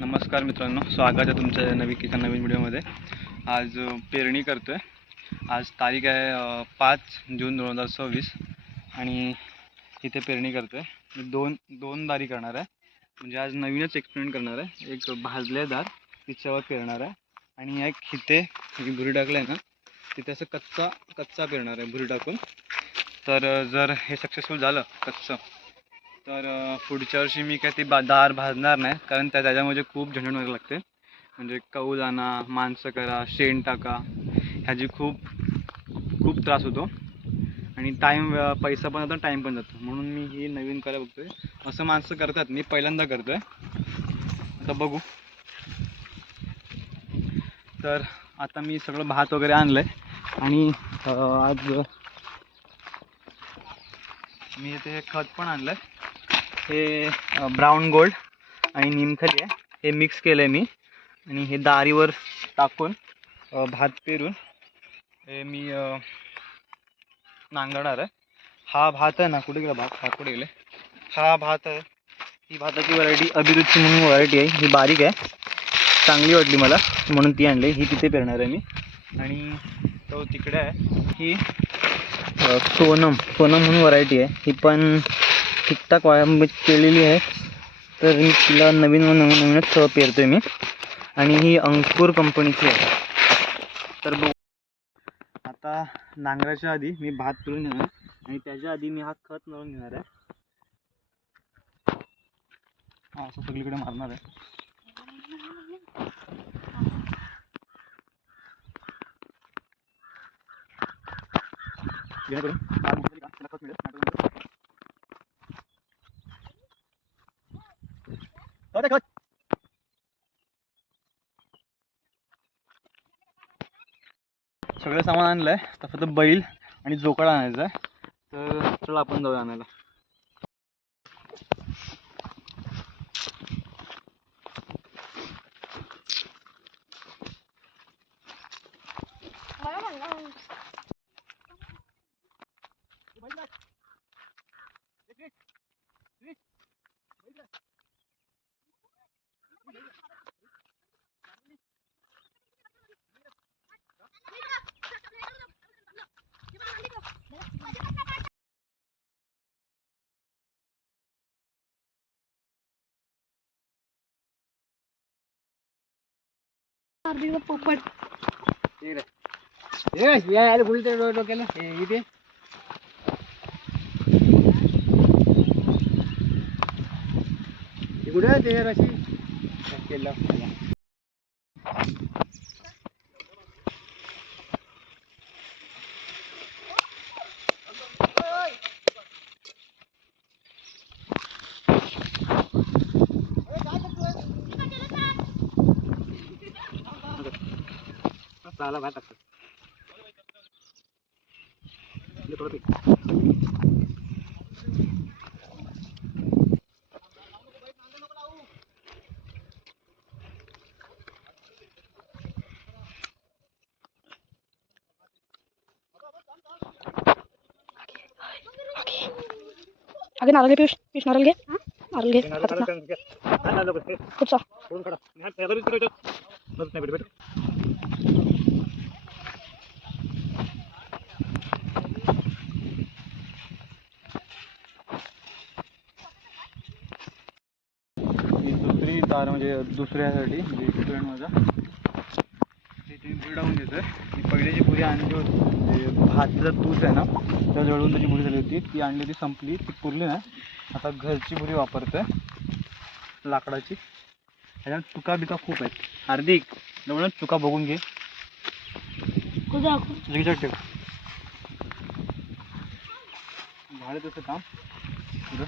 नमस्कार मित्रांनो, स्वागत आहे तुमच्या एका नवीन व्हिडिओमध्ये। आज पेरणी करतोय। आज तारीख आहे 5 जून 2026 आणि इथे पेरणी करतोय। दोन दारी करणार आहे, म्हणजे आज नवीनच एक्सपेरिमेंट करणार आहे। एक भाजले दार तिच्यावर पेरणार आहे आणि एक इथे भुरी टाकलाय ना, तिथे असं कच्चा पेरणार आहे भुरी टाकून। तर जर हे सक्सेसफुल झालं कच्चं, तर पुढच्या वर्षी मी काय ती दार भाजणार नाही, कारण त्याच्यामध्ये खूप झंझट वगैरे लागते। म्हणजे कौल आणा, माणसं करा, शेण टाका, ह्याची खूप त्रास होतो आणि पैसा पण जातो, टाईम पण जातो। म्हणून मी ही नवीन करायला बघतोय। असं माणसं करतात, मी पहिल्यांदा करतोय, आता बघू। तर आता मी सगळं भात वगैरे आणलंय आणि आज मी इथे हे खत पण आणलंय। हे ब्राऊन गोल्ड आणि निमखली आहे, हे मिक्स केलं आहे मी आणि हे दारीवर टाकून भात पेरून हे मी नांगरणार आहे। हा भात आहे ना, कुठे गेला भात? कुठे गेले? हा भात आहे, ही भाताची व्हरायटी अभिरुची म्हणून व्हरायटी आहे। ही बारीक आहे, चांगली वाटली मला म्हणून ती आणली। ही तिथे पेरणार आहे मी आणि तो तिकडे आहे, ही सोनम म्हणून व्हरायटी आहे। ही पण ठीकठाक केलेली आहे, तर मी तिला नवीनच पेरतोय मी आणि ही अंकुर कंपनीची आहे। तर बघू, आता नांगराच्या आधी मी भात पेरून घेणार आणि त्याच्या आधी मी हा खत मळून घेणार आहे। असं सगळीकडे मारणार आहे। सगळं सामान आणलंय, तर फक्त बैल आणि जोकाळ आणायचा आहे। तर चला आपण जाऊया आणायला। पोपट यायला बोलते डोक्याला इथे कुठे ते अशी केलं। चाला भात टाकतो। आगे नारळ घे, पियुष नारळ घे, नारळ घे खूपसा। दुसरी तार म्हणजे दुसऱ्यासाठी एक्सपेरिमेंट माझा ते भुरी टाकून घेतोय। ही पहिली जी भुरी आणली होती, म्हणजे भातचा तूच आहे ना, त्या जळून त्याची भुरी झाली होती, ती आणली, ती संपली, ती पुरली नाही। आता घरची भुरी वापरतोय, लाकडाची। ह्याच्यात चुका बिका खूप आहेत। हार्दिक जवळ चुका बघून घे, ठेव झालं तसं काम पुढं।